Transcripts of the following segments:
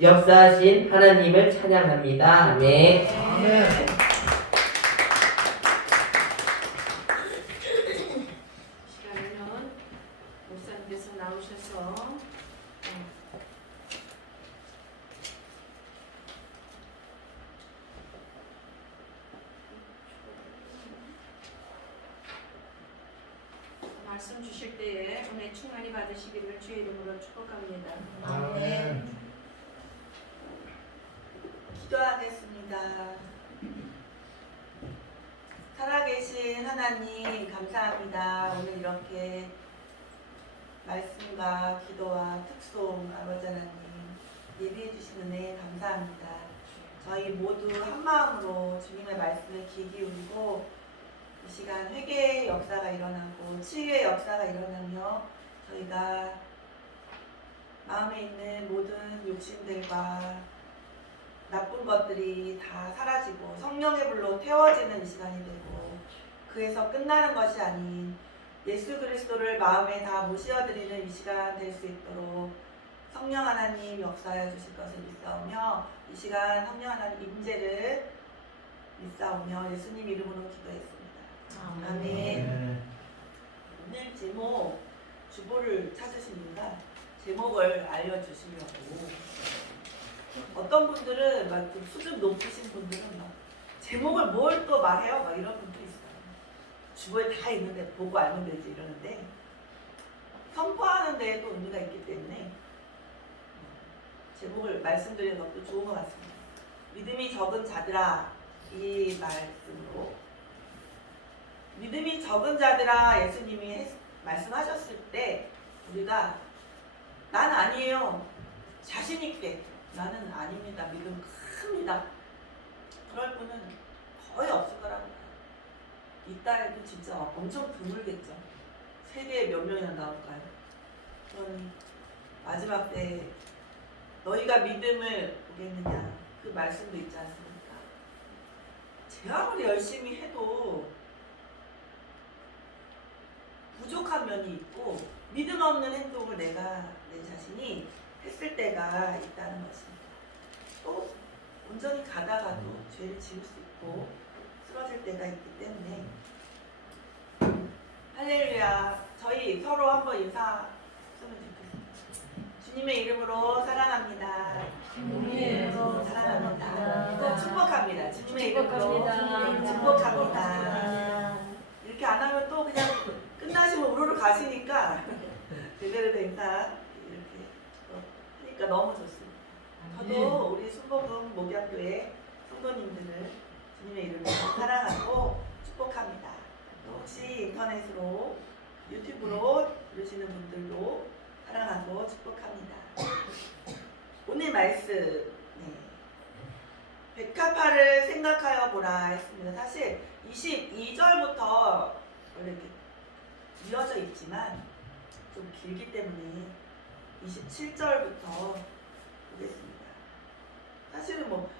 역사하신 하나님을 찬양합니다. 아멘. 아멘. 시간에는 목사님께서 나오셔서 말씀 주실 때에 은혜 충만히 받으시기를 주의 이름으로 축복합니다. 아멘. 기도하겠습니다. 살아계신 하나님 감사합니다. 오늘 이렇게 말씀과 기도와 특송 아버지 하나님 예비해 주신 은혜 감사합니다. 저희 모두 한 마음으로 주님의 말씀에 귀 기울이고 이 시간 회개의 역사가 일어나고 치유의 역사가 일어나며 저희가 마음에 있는 모든 욕심들과 나쁜 것들이 다 사라지고 성령의 불로 태워지는 이 시간이 되고 그에서 끝나는 것이 아닌 예수 그리스도를 마음에 다 모시어드리는 이 시간 될 수 있도록 성령 하나님 역사해 주실 것을 믿사오며 이 시간 성령 하나님 임재를 믿사오며 예수님 이름으로 기도했습니다. 아멘. 오늘 제목 주보를 찾으신 이유가 제목을 알려주시려고. 어떤 분들은 막 좀 수준 높으신 분들은 막 제목을 뭘 또 말해요? 막 이런 분도 있어요. 주보에 다 있는데 보고 알면 되지 이러는데 선포하는 데에 또 의미가 있기 때문에 제목을 말씀드리는 것도 좋은 것 같습니다. 믿음이 적은 자들아 이 말씀으로 믿음이 적은 자들아 예수님이 말씀하셨을 때 우리가 난 아니에요. 자신 있게 나는 아닙니다. 믿음 큽니다. 그럴 분은 거의 없을 거라고 봐요. 있다 해도 진짜 엄청 드물겠죠. 세계에 몇 명이나 나올까요? 그러니 마지막 때 너희가 믿음을 보겠느냐 그 말씀도 있지 않습니까? 제가 아무리 열심히 해도 부족한 면이 있고 믿음 없는 행동을 내가 내 자신이 했을 때가 있다는 것입니다. 또 온전히 가다가도 죄를 지을 수 있고 쓰러질 때가 있기 때문에 할렐루야. 저희 서로 한번 인사했으면 좋겠습니다. 주님의 이름으로 사랑합니다. 주님의 이름으로 사랑합니다. 또 축복합니다. 주님의 이름으로 축복합니다. 이렇게 안 하면 또 그냥 끝나시면 우르르 가시니까 제대로 된 인사 이렇게 하니까 너무 좋습니다. 저도 우리 순복음 목양교회 성도님들을 주님의 이름으로 사랑하고 축복합니다. 또 혹시 인터넷으로 유튜브로 들으시는 분들도 사랑하고 축복합니다. 오늘 말씀 백합화를 생각하여 보라 했습니다. 사실 22절부터 원래 이렇게 이어져 있지만 좀 길기 때문에 27절부터 보겠습니다. 사실은 뭐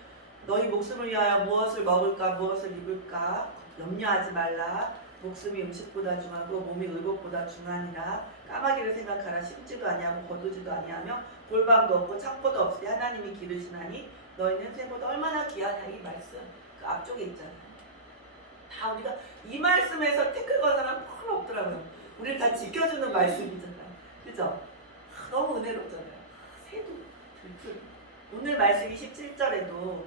너희 목숨을 위하여 무엇을 먹을까 무엇을 입을까 염려하지 말라. 목숨이 음식보다 중하고 몸이 의복보다 중하니라. 까마귀를 생각하라. 심지도 아니하고 거두지도 아니하며 돌방도 없고 창고도 없으니 하나님이 기르시나니 너희는 새보다 얼마나 귀하냐. 이 말씀 그 앞쪽에 있잖아요. 다 우리가 이 말씀에서 태클 건 사람 별로 없더라고요. 우리를 다 지켜주는 말씀이잖아요. 그죠? 너무 은혜롭잖아요. 새도 들풀. 오늘 말씀 27절에도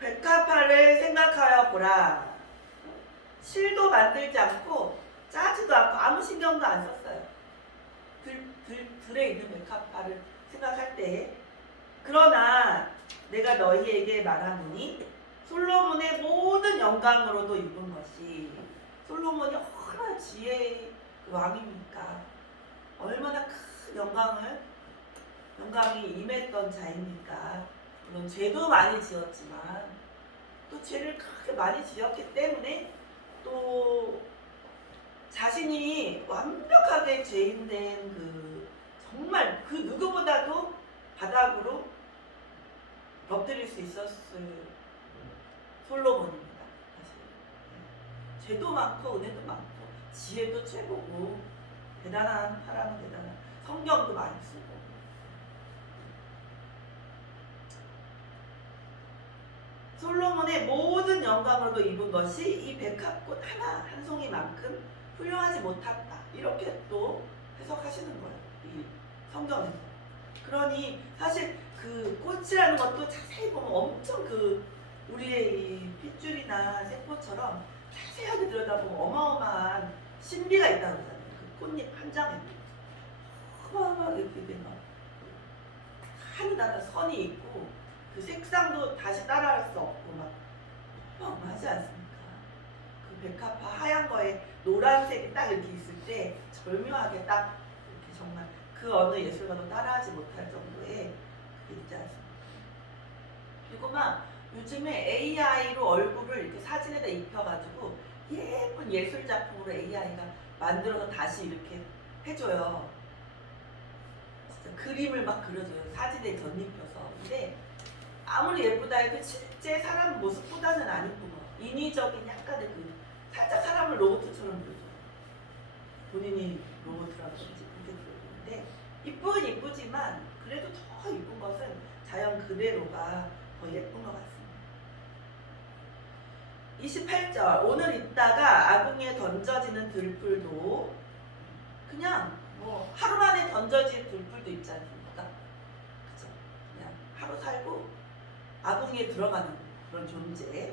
백합화를 생각하여 보라. 실도 만들지 않고 짜지도 않고 아무 신경도 안 썼어요. 들에 있는 백합화를 생각할 때 그러나 내가 너희에게 말하노니 솔로몬의 모든 영광으로도 입은 것이 솔로몬이 얼마나 지혜의 왕입니까? 얼마나 큰 영광이 임했던 자입니까? 물론 죄도 많이 지었지만 또 죄를 크게 많이 지었기 때문에 또 자신이 완벽하게 죄인된 정말 그 누구보다도 바닥으로 엎드릴 수 있었을 솔로몬입니다. 사실 죄도 많고 은혜도 많고 지혜도 최고고 대단한 사람은 대단한 성경도 많이 쓰고 솔로몬의 모든 영광으로도 입은 것이 이 백합꽃 하나 한 송이만큼 훌륭하지 못했다. 이렇게 또 해석하시는 거예요. 이 성경에서. 그러니 사실 그 꽃이라는 것도 자세히 보면 엄청 그 우리의 이 핏줄이나 세포처럼 자세하게 들여다보면 어마어마한 신비가 있다는 거잖아요. 그 꽃잎 한 장에 어마어마하게 그게 막 하늘나라 선이 있고 그 색상도 다시 따라할 수 없고 막 어마어마하지 않습니까? 그 백합화 하얀 거에 노란색이 딱 이렇게 있을 때 절묘하게 딱 이렇게 정말 그 어느 예술가도 따라하지 못할 정도의 그게 있지 않습니까? 그리고 막 요즘에 AI로 얼굴을 이렇게 사진에다 입혀가지고 예쁜 예술 작품으로 AI가 만들어서 다시 이렇게 해줘요. 진짜 그림을 막 그려줘요. 사진에 덧입혀서. 근데 아무리 예쁘다 해도 실제 사람 모습보다는 안 예쁜 거. 인위적인 약간의 그 살짝 사람을 로봇처럼 그려줘요. 본인이 로봇이라든지 그렇게 그려주는데 이쁘긴 이쁘지만 그래도 더 이쁜 것은 자연 그대로가 더 예쁜 것 같습니다. 28절 오늘 있다가 아궁이에 던져지는 들풀도 그냥 뭐 하루 만에 던져진 들풀도 있지 않습니까? 그죠? 그냥 하루 살고 아궁이에 들어가는 그런 존재.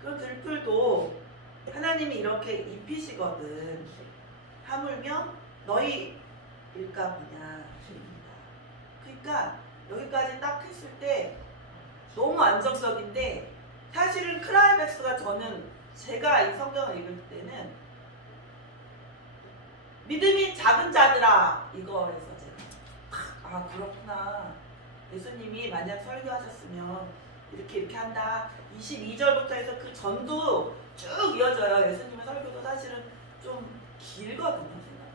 그런 들풀도 하나님이 이렇게 입히시거든. 하물며 너희 일까 보냐 입니다. 그러니까 여기까지 딱 했을 때 너무 안정적인데 사실은 클라이맥스가 저는 제가 이 성경을 읽을 때는 믿음이 작은 자들아 이거에서 제가 아 그렇구나. 예수님이 만약 설교하셨으면 이렇게 한다. 22절부터 해서 그 전도 쭉 이어져요. 예수님의 설교도 사실은 좀 길거든요. 생각보다.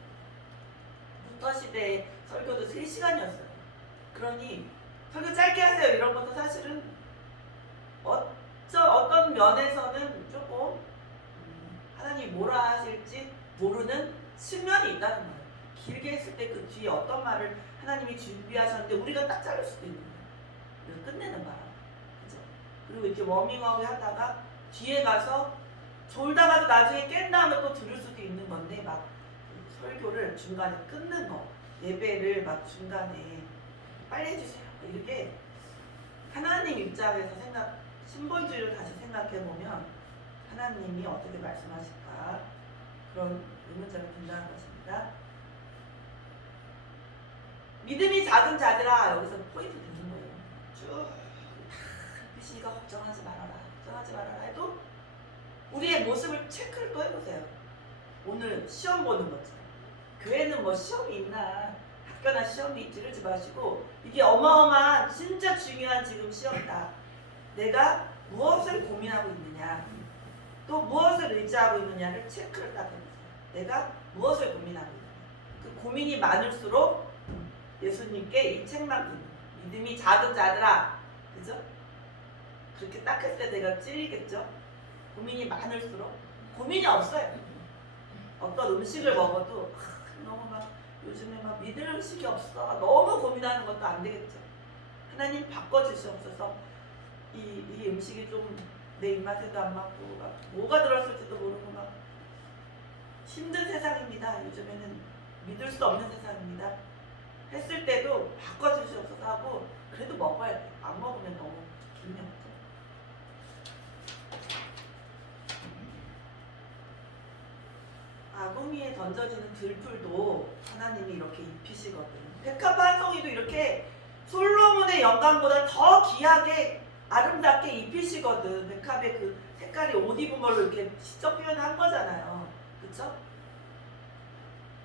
루터 시대의 설교도 3시간이었어요. 그러니 설교 짧게 하세요 이런 것도 사실은 어떤 면에서는 조금 하나님이 뭐라 하실지 모르는 측면이 있다는 거예요. 길게 했을 때 그 뒤에 어떤 말을 하나님이 준비하셨는데 우리가 딱 자를 수도 있는 거예요. 그래서 끝내는 바람. 그죠? 그리고 이렇게 워밍업을 하다가 뒤에 가서 졸다가도 나중에 깬 다음에 또 들을 수도 있는 건데 막 설교를 중간에 끊는 거. 예배를 막 중간에 빨리 해주세요. 이렇게 하나님 입장에서 심벌주의를 다시 생각해보면 하나님이 어떻게 말씀하실까 그런 의문점이 든다는 것입니다. 믿음이 작은 자들아 여기서 포인트 되는 거예요. 쭉 빛이니까 걱정하지 말아라 해도 우리의 모습을 체크를 또 해보세요. 오늘 시험 보는 것처럼 교회는 뭐 시험이 있나 학교나 시험이 있지 이러지 마시고 이게 어마어마한 진짜 중요한 지금 시험이다. 내가 무엇을 고민하고 있느냐 또 무엇을 의지하고 있느냐를 체크를 딱 해보세요. 내가 무엇을 고민하고 있느냐 그 고민이 많을수록 예수님께 이 책만 믿음이 작은 자들아 그죠? 그렇게 딱 했을 때 내가 찔리겠죠? 고민이 많을수록 고민이 없어요. 어떤 음식을 먹어도 너무 막 요즘에 막 믿을 음식이 없어 너무 고민하는 것도 안 되겠죠. 하나님 바꿔주시옵소서. 이 음식이 좀 내 입맛에도 안 맞고 막 뭐가 들었을지도 모르고 막 힘든 세상입니다. 요즘에는 믿을 수 없는 세상입니다. 했을 때도 바꿔주시옵소서 하고 그래도 먹어야 돼. 안 먹으면 너무 기분이 없죠. 아궁이에 던져지는 들풀도 하나님이 이렇게 입히시거든. 백합 한 송이도 이렇게 솔로몬의 영광보다 더 귀하게 아름답게 입히시거든. 백합의 그 색깔이 옷 입은 걸로 이렇게 시적 표현한 거잖아요. 그쵸?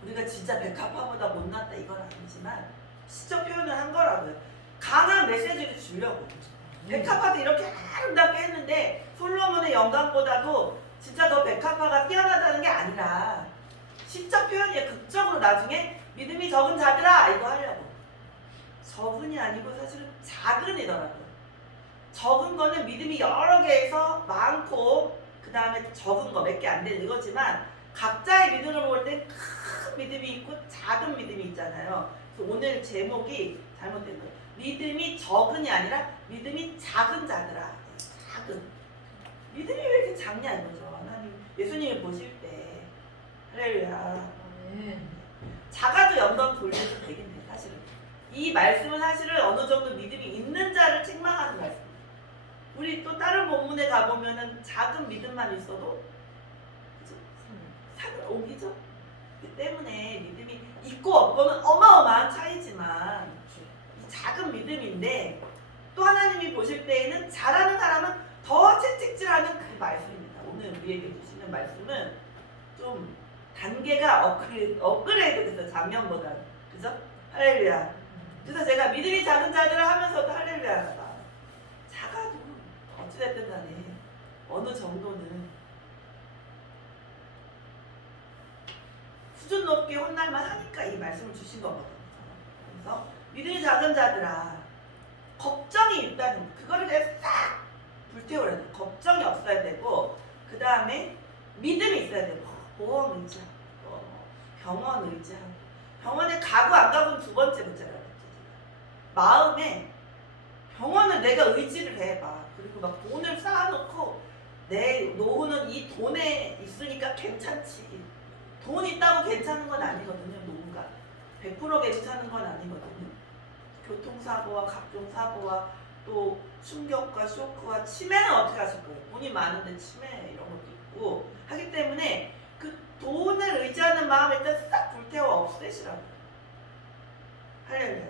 우리가 진짜 백합화보다 못났다 이건 아니지만 시적 표현을 한 거라고요. 강한 메시지를 주려고. 백합화도 이렇게 아름답게 했는데 솔로몬의 영광보다도 진짜 더 백합화가 뛰어나다는 게 아니라 시적 표현이에요. 극적으로 나중에 믿음이 적은 자들아 이거 하려고. 적은이 아니고 사실은 작은이더라고요. 적은 거는 믿음이 여러 개에서 많고 그 다음에 적은 거 몇 개 안 되는 이거지만 각자의 믿음을 볼 때 큰 믿음이 있고 작은 믿음이 있잖아요. 그래서 오늘 제목이 잘못된 거예요. 믿음이 적은이 아니라 믿음이 작은 자들아. 작은 믿음이 왜 이렇게 작냐 이거죠. 하나님 예수님을 보실 때 할렐루야. 아멘. 작아도 연번 돌려도 되겠네 사실은. 이 말씀은 사실은 어느 정도 믿음이 있는 자를 책망하는 말씀입니다. 우리 또 다른 본문에 가보면은 작은 믿음만 있어도 그죠? 산을 옮기죠. 그 때문에 믿음이 있고 없고는 어마어마한 차이지만 이 작은 믿음인데 또 하나님이 보실 때에는 잘하는 사람은 더 채찍질하는 그 말씀입니다. 오늘 우리에게 주시는 말씀은 좀 단계가 업그레이드 돼서 작년보다는 그죠? 할렐루야. 그래서 제가 믿음이 작은 자들을 하면서도 할렐루야가 작아도 어찌됐든 간에 어느 정도는 수준 높게 혼날만 하니까 이 말씀을 주신 거거든요. 그래서 믿음이 작은 자들아 걱정이 있다는 그거를 그냥 싹 불태워야 돼. 걱정이 없어야 되고 그 다음에 믿음이 있어야 되고 보험 의지하고 병원 의지하고 병원에 가고 안 가고는 두 번째 문제라고 했죠. 마음에 병원을 내가 의지를 해봐. 그리고 막 돈을 쌓아놓고 내 노후는 이 돈에 있으니까 괜찮지. 돈 있다고 괜찮은 건 아니거든요. 노후가 100% 괜찮은 건 아니거든요. 교통사고와 각종 사고와 또 충격과 쇼크와 치매는 어떻게 하실 거예요? 돈이 많은데 치매 이런 것도 있고 하기 때문에 그 돈을 의지하는 마음을 일단 싹 불태워 없애시라고요. 할렐루야.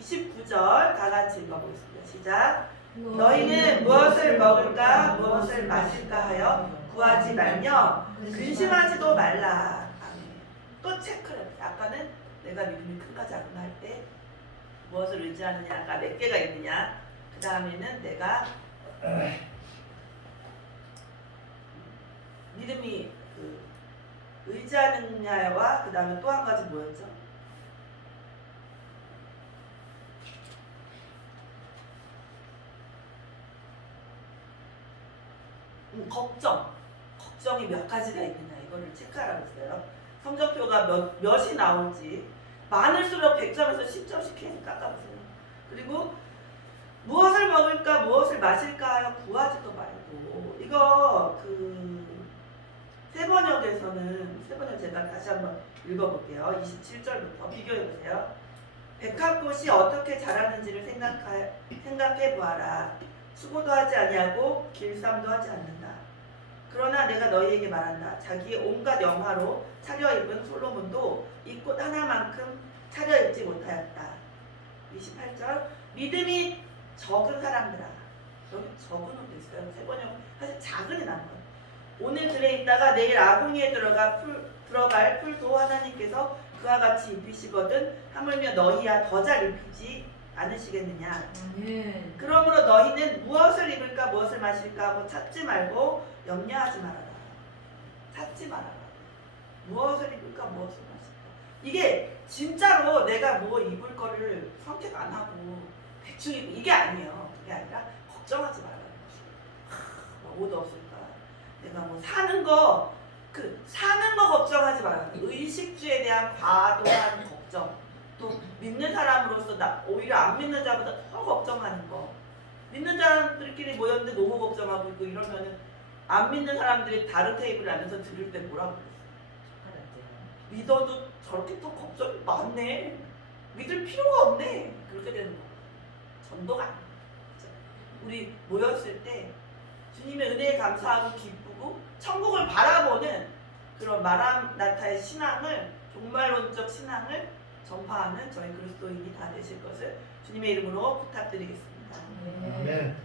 29절 다 같이 읽어보겠습니다. 시작. 너희는 무엇을 먹을까 무엇을 마실까 하여 구하지 말며 근심하지도 말라. 아멘. 또 체크를 해요. 아까는 내가 믿음이 큰가 작은가 할 때 무엇을 의지하느냐 아까 몇 개가 있느냐 그 다음에는 내가 믿음이 의지하느냐와 그 다음에 또 한 가지 뭐였죠? 걱정이 몇 가지가 있느냐 이거를 체크하라고 했어요. 성적표가 몇이 나올지 많을수록 100점에서 10점씩 계속 깎아보세요. 그리고 무엇을 먹을까 무엇을 마실까 하여 구하지도 말고 이거 세번역에서는 세번역 제가 다시 한번 읽어볼게요. 27절부터 비교해보세요. 백합꽃이 어떻게 자라는지를 생각해 보아라. 수고도 하지 아니하고 길쌈도 하지 않는다. 그러나 내가 너희에게 말한다. 자기의 온갖 영화로 차려입은 솔로몬도 이 꽃 하나만큼 차려입지 못하였다. 28절 믿음이 적은 사람들아. 여기 적은으로 있어요. 세번역 사실 작은이 나온 거예요. 오늘 들에 있다가 내일 아궁이에 들어갈 풀도 하나님께서 그와 같이 입히시거든 하물며 너희야 더 잘 입히지 않으시겠느냐. 아멘. 그러므로 너희는 무엇을 입을까 무엇을 마실까 하고 찾지 말고 염려하지 말아라. 찾지 말아라. 무엇을 입을까 무엇을 마실까. 이게 진짜로 내가 뭐 입을 거를 선택 안 하고 대충 입고 이게 아니에요. 그게 아니라 걱정하지 말라는 것이. 옷 없을까. 내가 뭐 사는 거 걱정하지 말아라. 의식주에 대한 과도한 걱정. 또 믿는 사람으로서 오히려 안 믿는 자보다 더 걱정하는 거. 믿는 사람들끼리 모였는데 너무 걱정하고 있고 이러면은 안 믿는 사람들이 다른 테이블에 앉아서 들을 때 뭐라고 그랬어요? 믿어도 저렇게 또 걱정이 많네. 믿을 필요가 없네. 그렇게 되는 거. 전도가 아니에요. 우리 모였을 때 주님의 은혜에 감사하고 기쁘고 천국을 바라보는 그런 마라나타의 신앙을 종말론적 신앙을 전파하는 저희 그리스도인이 다 되실 것을 주님의 이름으로 부탁드리겠습니다. 아멘.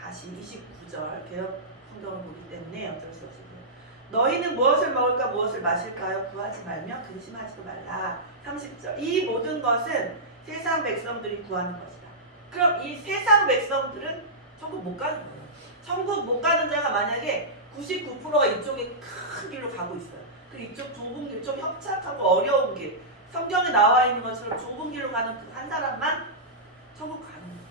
다시 29절 개역 성경을 보기 때문에 어쩔 수 없어요. 너희는 무엇을 먹을까 무엇을 마실까요? 구하지 말며 근심하지도 말라. 30절 이 모든 것은 세상 백성들이 구하는 것이다. 그럼 이 세상 백성들은 천국 못 가는 거예요. 천국 못 가는 자가 만약에 99%가 이쪽에 큰 길로 가고 있어요. 그리고 이쪽 좁은 길, 좀 협착하고 어려운 길, 성경에 나와 있는 것처럼 좁은 길로 가는 그 한 사람만 천국 가는 거예요.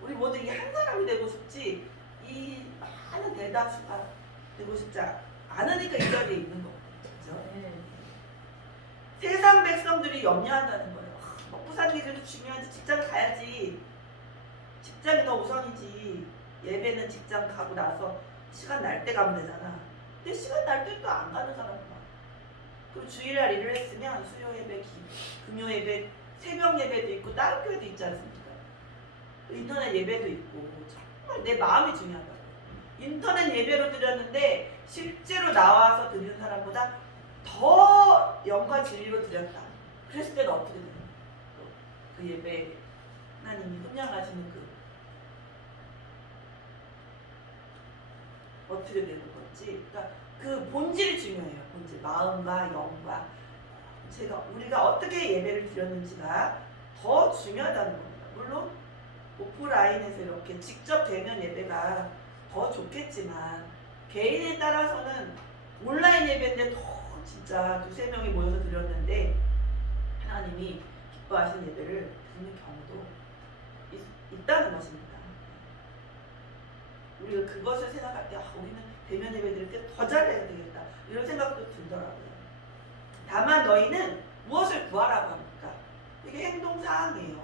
우리 모두 이 한 사람이 되고 싶지 이 많은 대다수가 되고 싶지 않으니까 이 자리에 있는 거예요. 그렇죠? 세상 백성들이 염려한다는 거예요. 먹고 사는 게 그래도 중요한지 직장 가야지. 직장이 더 우선이지. 예배는 직장 가고 나서 시간 날 때 가면 되잖아. 근데 시간 날 때 또 안 가는 사람은 많아. 그리고 주일날 일을 했으면 수요 예배, 금요 예배, 새벽 예배도 있고 다른 교회도 있지 않습니까? 인터넷 예배도 있고 정말 내 마음이 중요하다고. 인터넷 예배로 드렸는데 실제로 나와서 드리는 사람보다 더 영과 진리로 드렸다. 그랬을 때는 어떻게 되는 거야? 그 예배 하나님이 훈련하시는 그 어떻게 되는 건지. 그러니까 그 본질이 중요해요. 본질, 마음과 영과 우리가 어떻게 예배를 드렸는지가 더 중요하다는 겁니다. 물론 오프라인에서 이렇게 직접 되는 예배가 더 좋겠지만 개인에 따라서는 온라인 예배인데 더 진짜 두세 명이 모여서 드렸는데 하나님이 기뻐하시는 예배를 드리는 경우도 있다는 것입니다. 우리가 그것을 생각할 때 우리는 대면 예배 드릴 때 더 잘해야 되겠다 이런 생각도 들더라고요. 다만 너희는 무엇을 구하라고 합니까? 이게 행동사항이에요.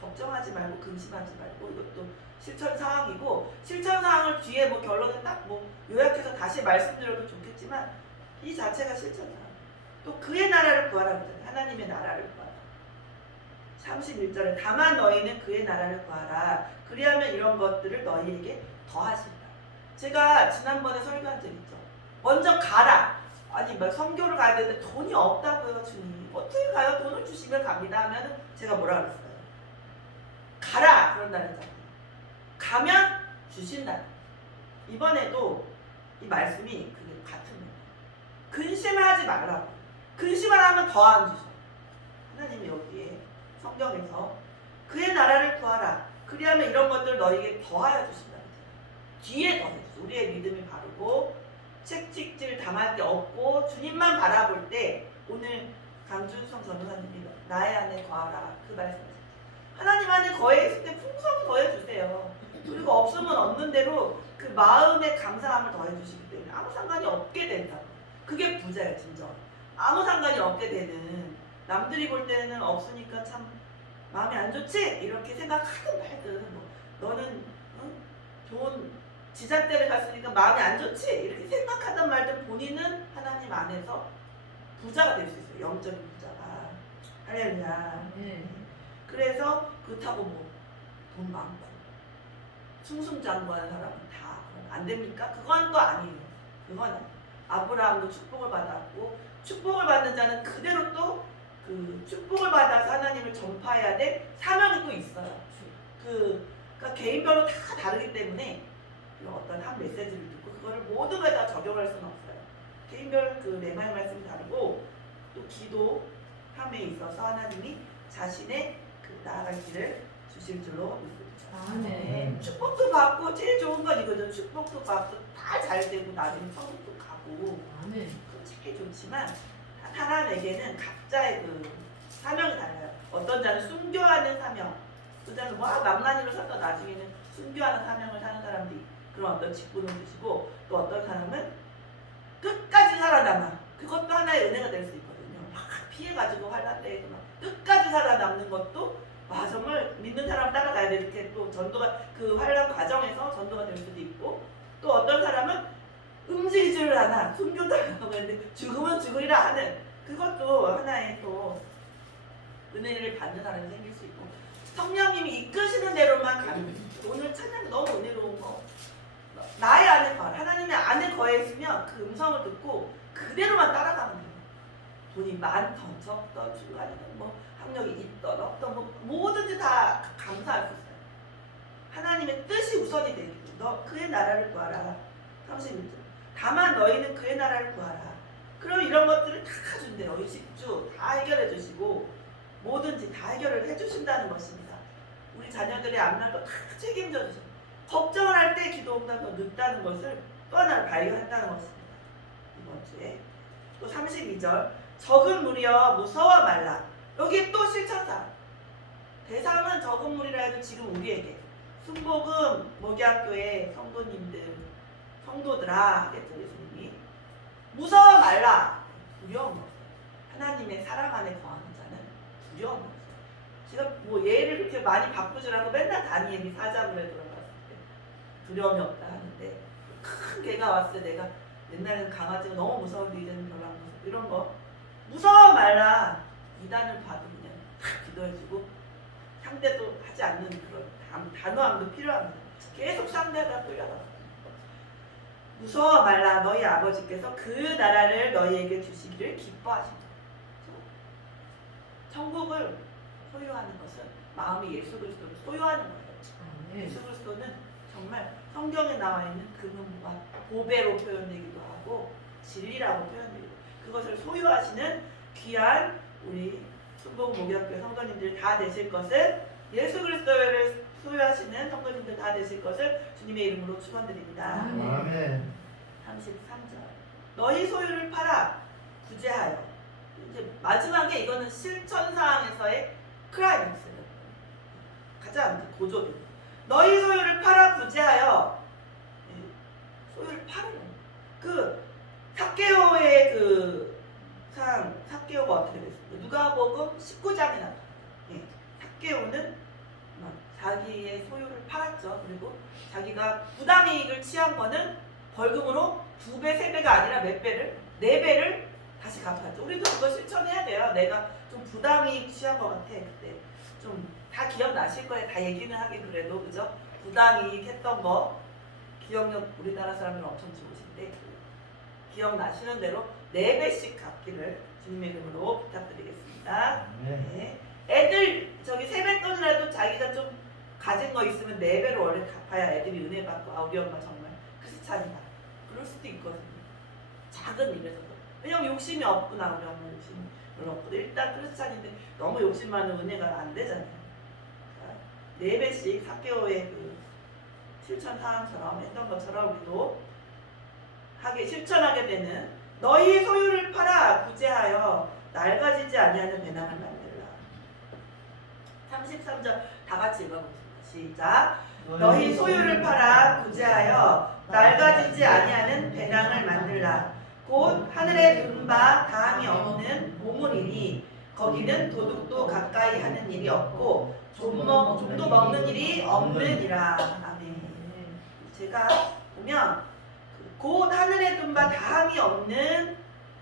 걱정하지 말고 근심하지 말고 이것도 실천사항이고 실천사항을 뒤에 뭐 결론을 딱 뭐 요약해서 다시 말씀드려도 좋겠지만 이 자체가 실천사항. 또 그의 나라를 구하라고 하잖아요. 하나님의 나라를 구하라. 31절에 다만 너희는 그의 나라를 구하라. 그리하면 이런 것들을 너희에게 더하신다. 제가 지난번에 설교한 적 있죠. 먼저 가라. 아니 뭐 선교를 가야 되는데 돈이 없다고요 주님. 어떻게 가요? 돈을 주시면 갑니다 하면 제가 뭐라 그랬어요? 가라 그런다는 거. 가면 주신다. 이번에도 이 말씀이 그게 같은 거예요. 근심을 하지 말라고. 근심을 하면 더 안 주셔. 하나님이 여기에 성경에서 그의 나라를 구하라. 그리하면 이런 것들 너희에게 더하여 주신다. 뒤에 더해 주셔. 우리의 믿음이 바르고 책찍질 당할 게 없고 주님만 바라볼 때 오늘 강준성 전도사님이 나의 안에 거하라 그 말씀이죠. 하나님 안에 거해 있을 때 풍성히 더해주세요. 그리고 없으면 없는 대로 그 마음의 감사함을 더해주시기 때문에 아무 상관이 없게 된다고. 그게 부자예요 진정. 아무 상관이 없게 되는. 남들이 볼 때는 없으니까 참 마음이 안 좋지? 이렇게 생각하든 말든 뭐 너는 좋은 지잣대를 갔으니까 마음이 안 좋지? 이렇게 생각하든 말든 본인은 하나님 안에서 부자가 될 수 있어요. 영적인 부자가. 할렐루야. 그래서 그렇다고 뭐 돈 많고 승승장구하는 사람은 다 안 됩니까? 그건 또 아니에요. 그건 아니에요. 아브라함도 축복을 받았고 축복을 받는 자는 그대로 또 그 축복을 받아서 하나님을 전파해야 될 사명이 또 있어요. 그러니까 개인별로 다 다르기 때문에 어떤 한 메시지를 듣고 그거를 모든 걸 다 적용할 수는 없어요. 개인별 그 레마의 말씀이 다르고 또 기도함에 있어서 하나님이 자신의 그 나아갈 길을 주실 줄로 믿습니다. 아멘. 축복도 받고 제일 좋은 건 이거죠. 축복도 받고 다 잘 되고 나중에 천국도 가고 아멘. 그건 제일 좋지만 사람에게는 각자의 그 사명이 달라요. 어떤 자는 순교하는 사명, 또 자는 막 망나니로 살다 나중에는 순교하는 사명을 사는 사람도 있고 그런 어떤 직분을 주시고 또 어떤 사람은 끝까지 살아남아. 그것도 하나의 은혜가 될 수 있거든요. 막 피해가지고 환난 때에도 막 끝까지 살아남는 것도 와 정말 믿는 사람 따라가야 돼. 이렇게 또 전도가 그 환난 과정에서 전도가 될 수도 있고 또 어떤 사람은 움직이지를 않아. 순교도 안 하고 있는데 죽으면 죽으리라 하는 그것도 하나의 또 은혜를 받는 사람이 생길 수 있고 성령님이 이끄시는 대로만 가는 거예요. 오늘 찬양이 너무 은혜로운 거 나의 안에 거하라. 하나님의 안에 거해 있으면 그 음성을 듣고 그대로만 따라가면 돼요. 돈이 많던 적던 중간에는 뭐 학력이 있던 없던 뭐 뭐든지 다 감사할 수 있어요. 하나님의 뜻이 우선이 되기 때문에 너 그의 나라를 구하라. 31절 다만 너희는 그의 나라를 구하라. 그럼 이런 것들을 다 준대요. 의식주 다 해결해 주시고 뭐든지 다 해결을 해주신다는 것입니다. 우리 자녀들의 앞날도 다 책임져 주셔. 걱정을 할 때 기도 응답이 더 늦다는 것을 또 하나를 발견한다는 것입니다. 이번 주에 또 32절 적은 무리여 무서워 말라. 여기 또 실천사. 대상은 적은 무리라 해도 지금 우리에게 순복음 목양교회 성도님들 성도들아 하겠죠 예수님이 무서워 말라. 두려움 없어요. 하나님의 사랑 안에 거하는 자는 두려움 없어요. 제가 뭐 예를 그렇게 많이 바꾸지 않고 맨날 다니엘이 사자굴에 들어갔을 때 두려움이 없다 하는데 큰 개가 왔을 때 내가 옛날에는 강아지가 너무 무서운데 이제는 별로 안 무서워. 이런 거 무서워 말라. 이단을 봐도 그냥 탁 기도해주고 상대도 하지 않는 그런 단호함도 필요합니다. 계속 상대하다 끌려가서 무서워 말라. 너희 아버지께서 그 나라를 너희에게 주시기를 기뻐하신다. 천국을 소유하는 것은 마음이 예수 그리스도를 소유하는 거예요. 예수 그리스도는 정말 성경에 나와 있는 금은보가 보배로 표현되기도 하고 진리라고 표현되기도 하고 그것을 소유하시는 귀한 우리 순복 목욕교 성도님들 다 되실 것을 예수 그리스도를 소유하시는 성도님들 다 되실 것을 주님의 이름으로 축원드립니다. 아멘. 33절 너희 소유를 팔아 구제하여 이제 마지막에 이거는 실천 사항에서의 클라이맥스예요. 가장 고조입니다. 너희 소유를 팔아 구제하여 소유를 팔으려 그 삭개오의 그 삭개오가 어떻게 됐습니까? 누가복음 19장에 나와요. 삭개오는 자기의 소유를 팔았죠. 그리고 자기가 부당이익을 취한 거는 벌금으로 2배, 3배가 아니라 몇 배를? 4배를 다시 갚았죠. 우리도 그거 실천해야 돼요. 내가 좀 부당이익 취한 것 같아. 그때 좀 다 기억나실 거예요. 다 얘기는 하긴 그래도 그죠? 부당이익 했던 거 기억력 우리나라 사람들 엄청 좋으신데 기억나시는 대로 4배씩 갚기를 주님의 이름으로 부탁드리겠습니다. 네. 애들 저기 세뱃돈이라도 자기가 좀 가진 거 있으면 4배로 원래 갚아야 애들이 은혜 받고 아 우리 엄마 정말 크리스찬이다 그럴 수도 있거든요. 작은 일에서도 왜냐면 욕심이 없구나 우리 엄마 욕심이 별로 없고 일단 크리스찬인데 너무 욕심 많은 은혜가 안 되잖아요. 4배씩 삭개오의 그 실천 사항처럼 했던 것처럼 우리도 실천하게 되는 너희 소유를 팔아 구제하여 낡아지지 아니하는 배낭을 만들라. 33절 다 같이 읽어보겠습니다. 시작. 너희 소유를 팔아 구제하여 낡아지지 아니하는 배낭을 만들라. 곧 하늘에 두른 바 다함이 없는 보물이니 거기는 도둑도 가까이 하는 일이 없고 좀도 먹는 일이 없느니라. 아멘. 제가 보면 곧 하늘에 둔 바 다함이 없는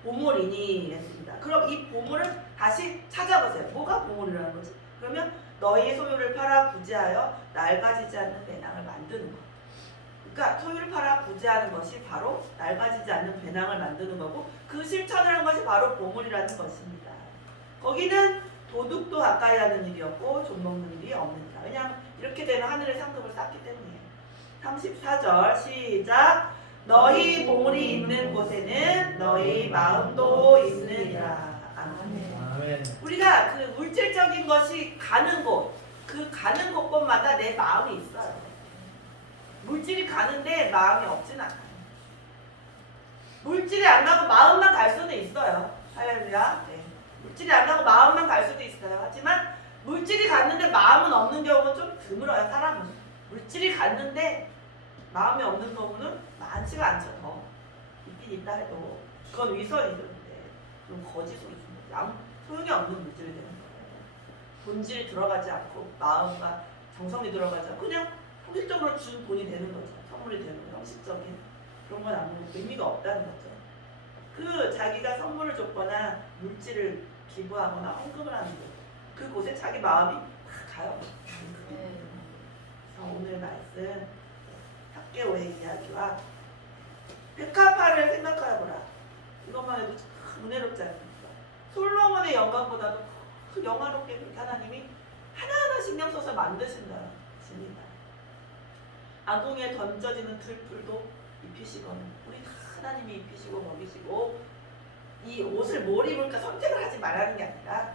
보물이니 했습니다. 그럼 이 보물을 다시 찾아보세요. 뭐가 보물이라는 거지? 그러면 너희의 소유를 팔아 구제하여 낡아지지 않는 배낭을 만드는 거. 그러니까 소유를 팔아 구제하는 것이 바로 낡아지지 않는 배낭을 만드는 거고 그 실천을 한 것이 바로 보물이라는 것입니다. 거기는 도둑도 가까이 하는 일이 없고 좀 먹는 일이 없느니라. 왜냐하면 이렇게 되면 하늘의 상급을 쌓기 때문이에요. 34절 시작. 너희 보물이 있는 곳에는 너희 마음도 있느니라. 아멘. 우리가 그 물질적인 것이 가는 곳, 그 가는 곳곳마다 내 마음이 있어요. 물질이 가는데 마음이 없진 않아요. 물질이 안 가고 마음만 갈 수는 있어요. 할렐루야. 네. 물질이 안 가고 마음만 갈 수도 있어요. 하지만 물질이 갔는데 마음은 없는 경우는 좀 드물어요. 사람은 물질이 갔는데 마음이 없는 경우는 많지가 않죠. 더 있긴 있다 해도 그건 위선이죠. 좀 거짓으로 주는 거죠. 소용이 없는 물질이 되는 거예요. 본질이 들어가지 않고 마음과 정성이 들어가지 않고 그냥 형식적으로 준 돈이 되는 거죠. 선물이 되는 거죠. 형식적인 그런 건 아무 의미가 없다는 거죠. 그 자기가 선물을 줬거나 물질을 기부하거나 헌금을 하는 거 그곳에 자기 마음이 다 가요. 그래서 오늘 말씀 삭개오의 이야기와 백합화를 생각해보라. 이것만 해도 참 은혜롭지 않습니까? 솔로몬의 영광보다도 그 영화롭게 그렇게 하나님이 하나하나 신경 써서 만드신다. 집니다. 아궁이에 던져지는 들풀도 입히시거든. 우리 다 하나님이 입히시고 먹이시고 이 옷을 뭘 입을까 선택을 하지 말라는 게 아니라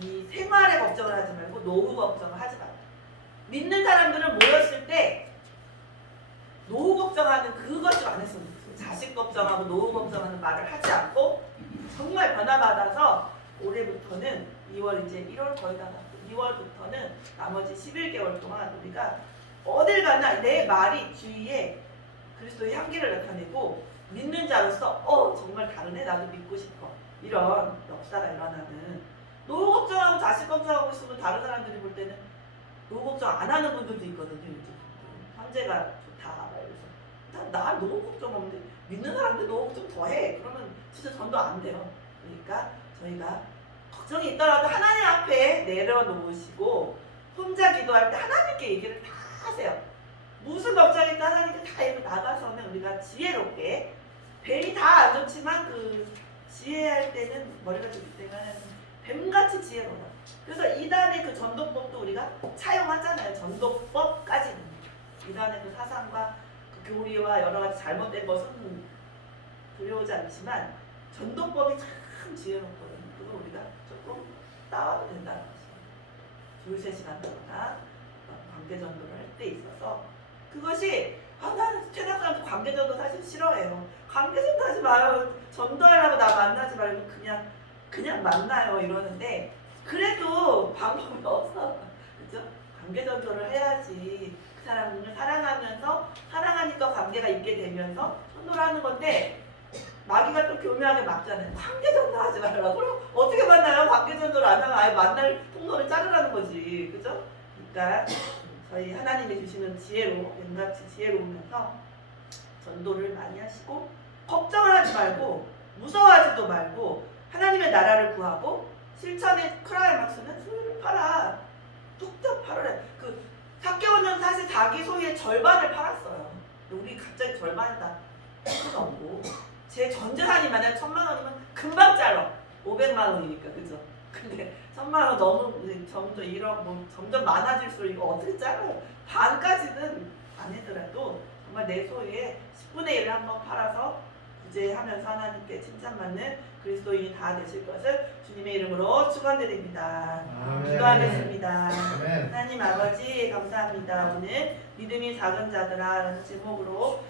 이 생활에 걱정을 하지 말고 노후 걱정을 하지 말고 믿는 사람들은 모였을 때 노후 걱정하는 그것을 안 했으면 좋겠어요. 자식 걱정하고 노후 걱정하는 말을 하지 않고 정말 변화받아서 올해부터는 2월 이제 1월 거의 다 갔고 2월부터는 나머지 11개월 동안 우리가 어딜 가나 내 말이 주위에 그리스도의 향기를 나타내고 믿는 자로서 정말 다르네 나도 믿고 싶어 이런 역사가 일어나는 노후 걱정하고 자식 걱정하고 있으면 다른 사람들이 볼 때는 노후 걱정 안 하는 분들도 있거든요. 요즘 현재가 좋다 말면서 나 노후 걱정 없는데 믿는 사람들 노후 걱정 더 해. 그러면 진짜 전도 안 돼요. 그러니까 저희가 걱정이 있더라도 하나님 앞에 내려놓으시고 혼자 기도할 때 하나님께 얘기를 다 하세요. 무슨 걱정이 있다 하나님께 다 얘기 나가서는 우리가 지혜롭게 뱀이 다 안 좋지만 그 지혜할 때는 머리가 좋기 때문에 뱀같이 지혜로워. 그래서 이단의 그 전도법도 우리가 차용하잖아요. 전도법까지는 이단의 그 사상과 그 교리와 여러 가지 잘못된 것은 두려우지 않지만 전도법이 참 지혜롭거든요. 그걸 우리가 조금 따와도 된다는 거죠. 2-3시간 동안 관계 전도를 할 때 있어서 그것이 나는 최대한 관계전도 사실 싫어해요. 관계전도 하지 마요. 전도하려고 나 만나지 말고 그냥 만나요 이러는데 그래도 방법이 없어. 그죠? 관계전도를 해야지 그 사람을 사랑하면서 사랑하니까 관계가 있게 되면서 전도를 하는 건데 마귀가 또 교묘하게 막잖아요. 관계전도 하지 말라고. 그럼 어떻게 만나요? 관계전도를 안 하면 아예 만날 통로를 자르라는 거지. 그죠? 그러니까 저희 하나님이 주시는 지혜로 뱀같이 지혜로우면서 전도를 많이 하시고 걱정을 하지 말고 무서워하지도 말고 하나님의 나라를 구하고 실천의 크라이막스는 소유를 팔아. 뚝뚝 팔으래. 그 삭개오는 사실 자기 소유의 절반을 팔았어요. 우리 갑자기 절반을 다 끊어오고 제 전 재산이 만약 1,000만 원이면 금방 잘라. 500만 원이니까 그죠? 근데 1,000만 원 너무 점점 1억 점점 많아질수록 이거 어떻게 잘라요? 반까지는 아니더라도 정말 내 소유의 10분의 1을 한번 팔아서 구제하면서 하나님께 칭찬받는 그리스도인이 다 되실 것을 주님의 이름으로 축원드립니다. 기도하겠습니다. 하나님 아버지 감사합니다. 오늘 믿음이 작은 자들아라는 제목으로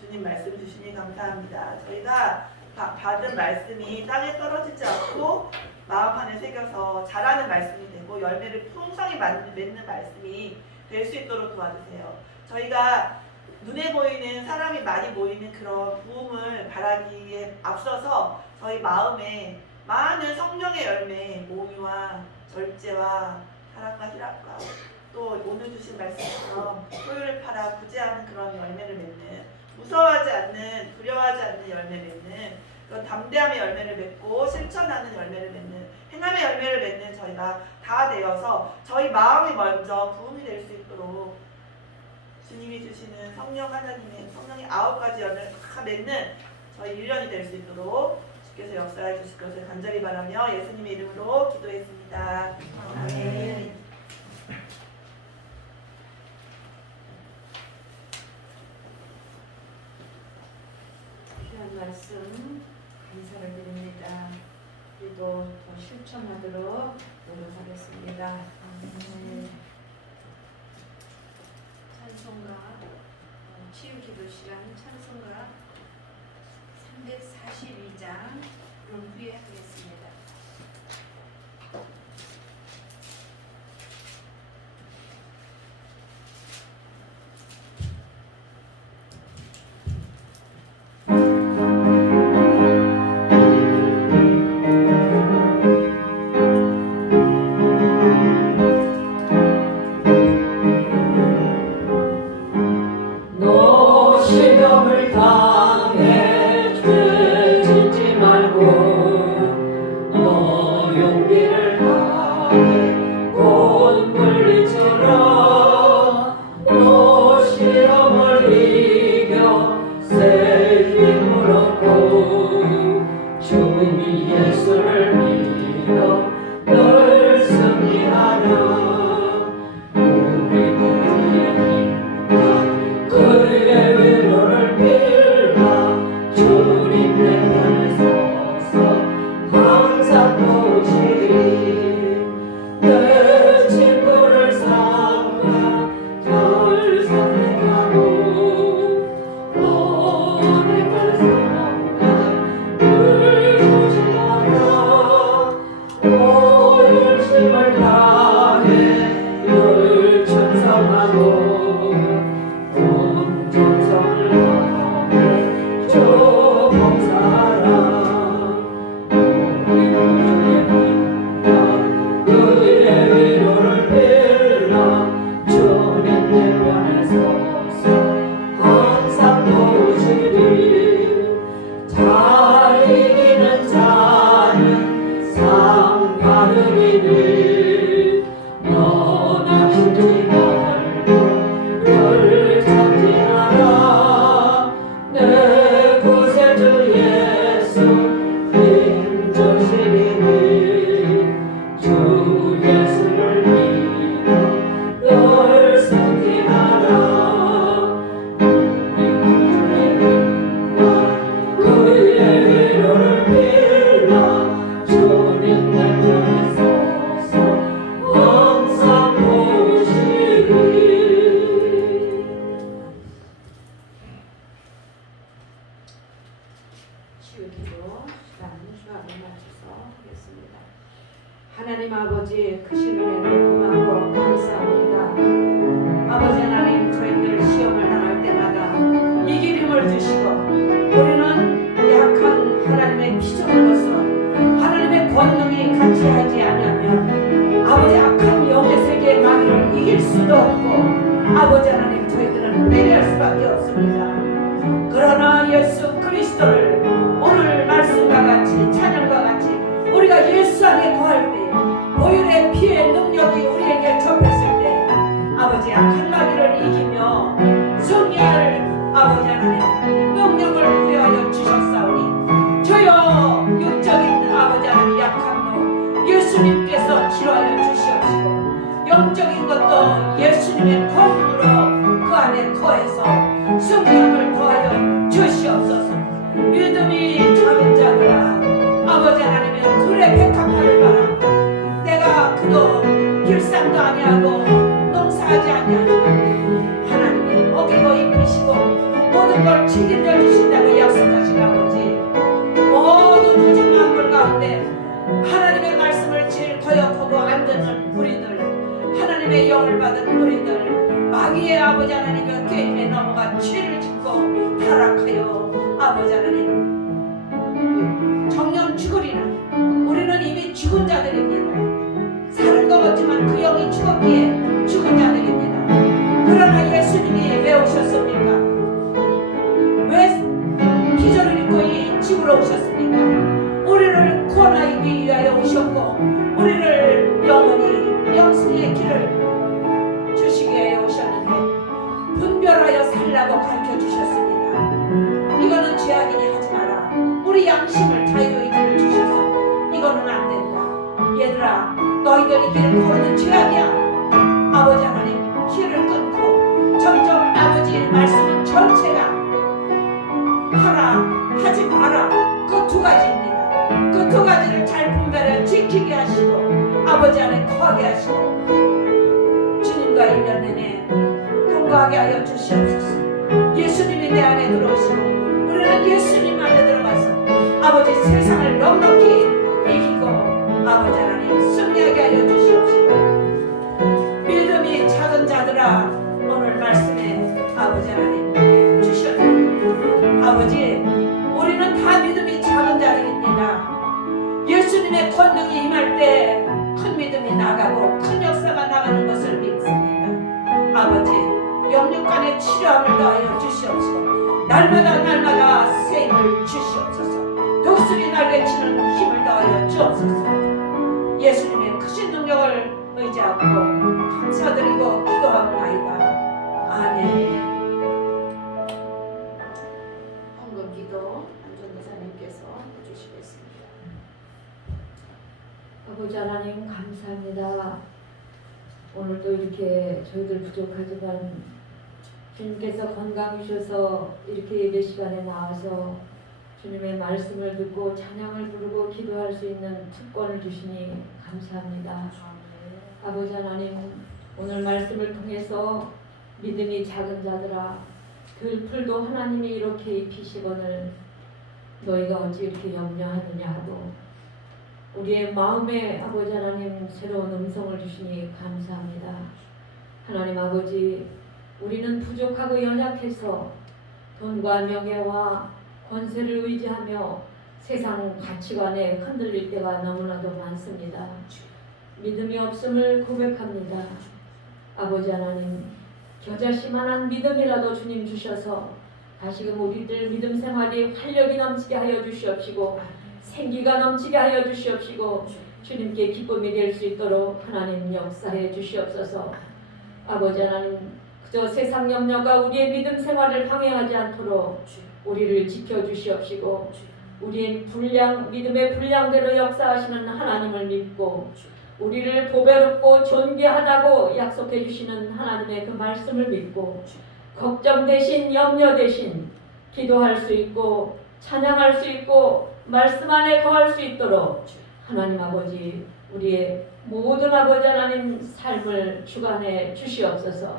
주님 말씀 주시니 감사합니다. 저희가 받은 말씀이 땅에 떨어지지 않고 마음 안에 새겨서 자라는 말씀이 되고 열매를 풍성히 맺는 말씀이 될 수 있도록 도와주세요. 저희가 눈에 보이는 사람이 많이 모이는 그런 부흥을 바라기에 앞서서 저희 마음에 많은 성령의 열매, 모유와 절제와 사랑과 희락과 또 오늘 주신 말씀처럼 소유를 팔아 구제하는 그런 열매를 맺는 무서워하지 않는 두려워하지 않는 열매 맺는 그런 담대함의 열매를 맺고 실천하는 열매를 맺는 행함의 열매를 맺는 저희가 다 되어서 저희 마음이 먼저 부흥이 될 수 있도록 주님이 주시는 성령 하나님의 성령의 9가지 열매를 다 맺는 저희 1년이 될 수 있도록 주께서 역사해 주실 것을 간절히 바라며 예수님의 이름으로 기도했습니다. 아멘. 귀한 말씀 감사를 드립니다. 우리도 더 실천하도록 노력하겠습니다. 찬송가 치유기도 시간 찬송가 342장 그럼 후에 하겠습니다. 주 이길 수도 없고 아버지 하나님 저희들은 회개할 수밖에 없습니다. 그러나 예수 그리스도를 오늘 말씀과 같이 찬양과 같이 우리가 예수 안에 거할 때 보혈의 피의 능력이 우리에게 접했을 때 아버지 약한 마귀를 이기며 승리할 아버지 하나님 능력을 부여하여 주셨사오니 저여 육적인 아버지 하나님 약함도 예수님께서 치료하여 주시옵시고 영적인 것도 예수님의 권능으로 그 안에 거해서 승리함을 더하여 주시옵소서. 믿음이 작은 자들아 아버지 하나님의 들의 백합화를 바라 내가 그도 길쌈도 아니하고 농사하지 아니하지만 하나님이 먹이고 입히시고 모든 걸 책임져 주신다고 약속하신 아버지 모든 우주 만물 가운데 하나님의 말씀을 제일 거역하고 안 듣는 우리들 하나님의 영을 받은 우리들 마귀의 아버지 하나님의 게임에 넘어가 죄를 짓고 타락하여 아버지 하나님 정령 죽으리는 우리는 이미 죽은 자들입니다. 사는 것 같지만 그 영이 죽었기에 죽은 자들입니다. 그러나 예수님이 왜 오셨습니까? 왜 기절을 입고 이 집으로 오셨습니까? 우리를 구원하기 위하여 오셨고 우리를 영원히 영생의 길을 주시기 위하여 오셨는데 분별하여 살라고 가르쳐 주셨습니다. 이거는 죄악이니 하지 마라. 우리 양심을 자유의지를 주셔서 이거는 안 된다. 얘들아 너희들이 길을 걸으는 죄악이야. 아버지 하나님 길을 끊고 점점 아버지 말씀은 전체가 하라 하지 마라 그 두 가지입니다. 그 두 가지를 잘 분별해 지키게 하시고 아버지 안에 거하게 하시고 주님과 1년 내내 동거하게 하여 주시옵소서. 예수님이 내 안에 들어오시고 우리는 예수님 안에 들어가서 아버지 세상을 넉넉히 이기고 아버지 하나님 승리하게 하여 주시옵시고 믿음이 작은 자들아 오늘 말씀에 아버지 하나님 주셨네. 아버지 우리는 다 믿음이 작은 자들입니다. 예수님의 권능이 임할 때 큰 믿음이 나가고 큰 역사가 나가는 것을 믿습니다. 아버지 영육간의 치료함을 더하여 주시옵시고 날마다 새 힘을 주시옵소서. 독수리 날개치는 힘을 더하여 주옵소서. 예수님의 크신 능력을 의지하고 감사드리고 기도하옵나이다. 아멘. 헌금기도 안전대사님께서 해주시겠습니다. 아버지 하나님 감사합니다. 오늘도 이렇게 저희들 부족하지만 주님께서 건강 주셔서 이렇게 예배 시간에 나와서 주님의 말씀을 듣고 찬양을 부르고 기도할 수 있는 특권을 주시니 감사합니다. 아버지 하나님 오늘 말씀을 통해서 믿음이 작은 자들아 들풀도 하나님이 이렇게 입히시거늘 너희가 어찌 이렇게 염려하느냐 하고 우리의 마음에 아버지 하나님 새로운 음성을 주시니 감사합니다. 하나님 아버지 우리는 부족하고 연약해서 돈과 명예와 권세를 의지하며 세상 가치관에 흔들릴 때가 너무나도 많습니다. 믿음이 없음을 고백합니다. 아버지 하나님 겨자씨만한 믿음이라도 주님 주셔서 다시금 우리들 믿음 생활이 활력이 넘치게 하여 주시옵시고 생기가 넘치게 하여 주시옵시고 주님께 기쁨이 될 수 있도록 하나님 역사해 주시옵소서. 아버지 하나님 그저 세상 염려가 우리의 믿음 생활을 방해하지 않도록 우리를 지켜주시옵시고 우리의 믿음의 분량대로 역사하시는 하나님을 믿고 우리를 보배롭고 존귀하다고 약속해 주시는 하나님의 그 말씀을 믿고 걱정 대신 염려 대신 기도할 수 있고 찬양할 수 있고 말씀 안에 거할 수 있도록 하나님 아버지 우리의 모든 아버지 하나님 삶을 주관해 주시옵소서.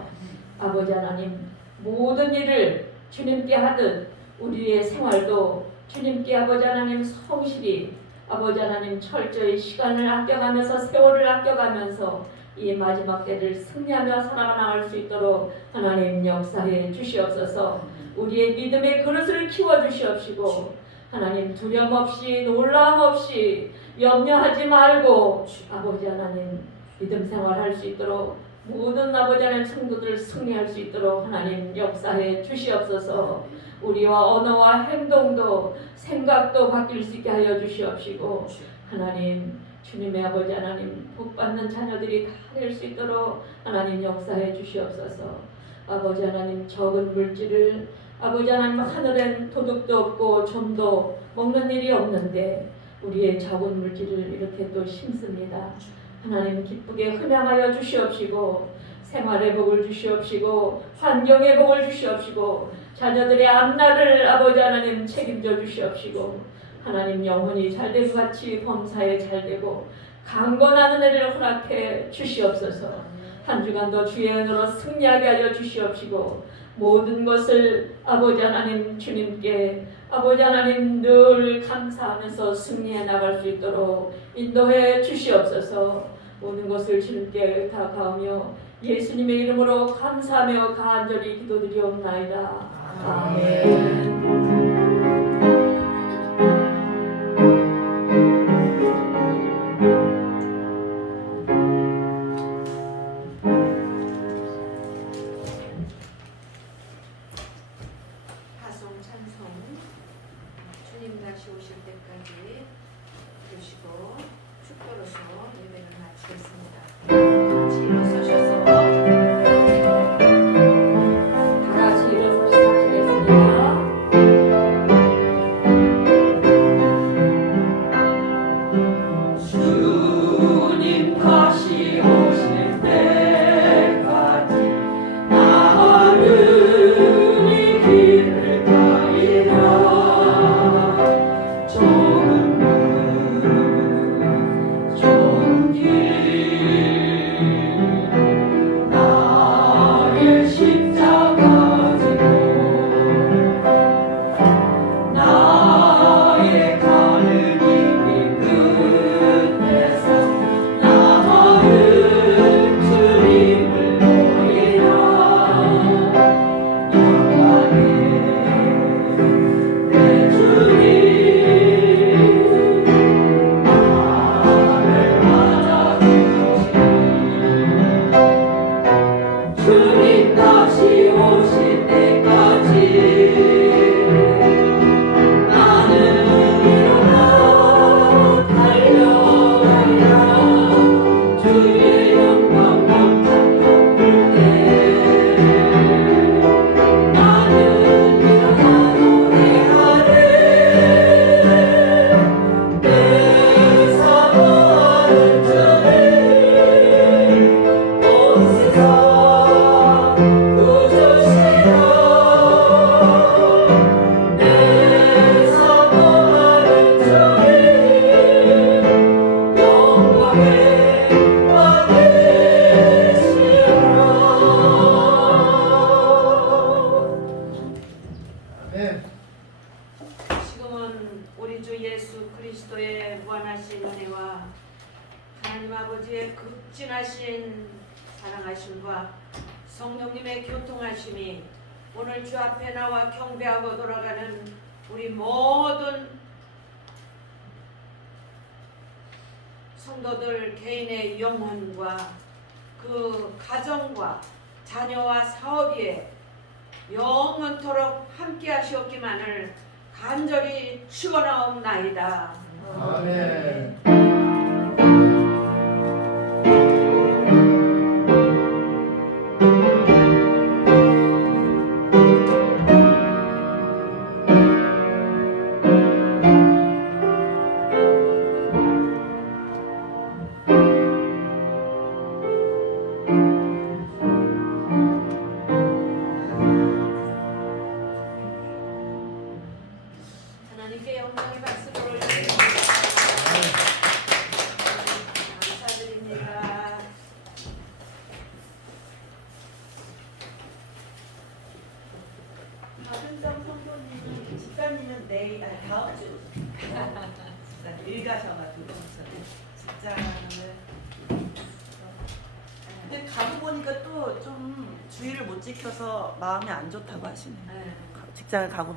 아버지 하나님 모든 일을 주님께 하듯 우리의 생활도 주님께 아버지 하나님 성실히 아버지 하나님 철저히 시간을 아껴가면서 세월을 아껴가면서 이 마지막 때를 승리하며 살아나갈 수 있도록 하나님 역사해 주시옵소서. 우리의 믿음의 그릇을 키워주시옵시고 하나님 두려움 없이 놀라움 없이 염려하지 말고 아버지 하나님 믿음 생활할 수 있도록 모든 아버지 하나님 성도들 승리할 수 있도록 하나님 역사해 주시옵소서. 우리와 언어와 행동도 생각도 바뀔 수 있게 하여 주시옵시고 하나님 주님의 아버지 하나님 복받는 자녀들이 다 될 수 있도록 하나님 역사해 주시옵소서. 아버지 하나님 적은 물질을 아버지 하나님 하늘엔 도둑도 없고 좀도 먹는 일이 없는데 우리의 적은 물질을 이렇게 또 심습니다. 하나님 기쁘게 흠양하여 주시옵시고 생활의 복을 주시옵시고 환경의 복을 주시옵시고 자녀들의 앞날을 아버지 하나님 책임져 주시옵시고 하나님 영혼이 잘되고 같이 범사에 잘되고 강건하는 애를 허락해 주시옵소서. 한 주간도 주의 은혜로 승리하게 하여 주시옵시고 모든 것을 아버지 하나님 주님께 아버지 하나님 늘 감사하면서 승리해 나갈 수 있도록 인도해 주시옵소서. 모든 것을 주님께 다가오며 예수님의 이름으로 감사하며 간절히 기도드리옵나이다. 아멘. 파송 찬송 주님 다시 오실 때까지 보시고 축도로서 예배를 마치겠습니다. 같이 일어서셔서 다 같이 일어서서 하시겠습니다. 주님 다시 오실 때까지 나를 이 길을 가리라. 좁은 문 좁은 길 나의 십자가 지고 나의 가는 길 끝에서 나를 주님을 보이라. 영광의 내 주님 나를 맞아주시니 주님 다시 오실 때까지 나는 일어나 달려가리라. 주의 영광 못한 덮을 때 나는 일어나 노래하네. 내 사모하는 주님 온 세상 구주시라. 내 사모하는 주님 영광에 받으시라. 아멘. 지금은 우리 주 예수 그리스도의 무한하신 은혜와 하나님 아버지의 극진하신 사랑하심과 성령님의 교통하심이 오늘 주 앞에 나와 경배하고 돌아가는 우리 모든 성도들 개인의 영혼과 그 가정과 자녀와 사업에 영원토록 함께 하시옵기만을 간절히 축원하옵나이다. 아멘. 하나님께 영광의 박수를 올려드립니다. 감사드립니다. 박은정 성도님 집사님은 내일 다음 주 일 가셔가지고 직장을 근데 가고 보니까 또 좀 주의를 못 지켜서 마음이 안 좋다고 하시네요. 네. 직장을 가고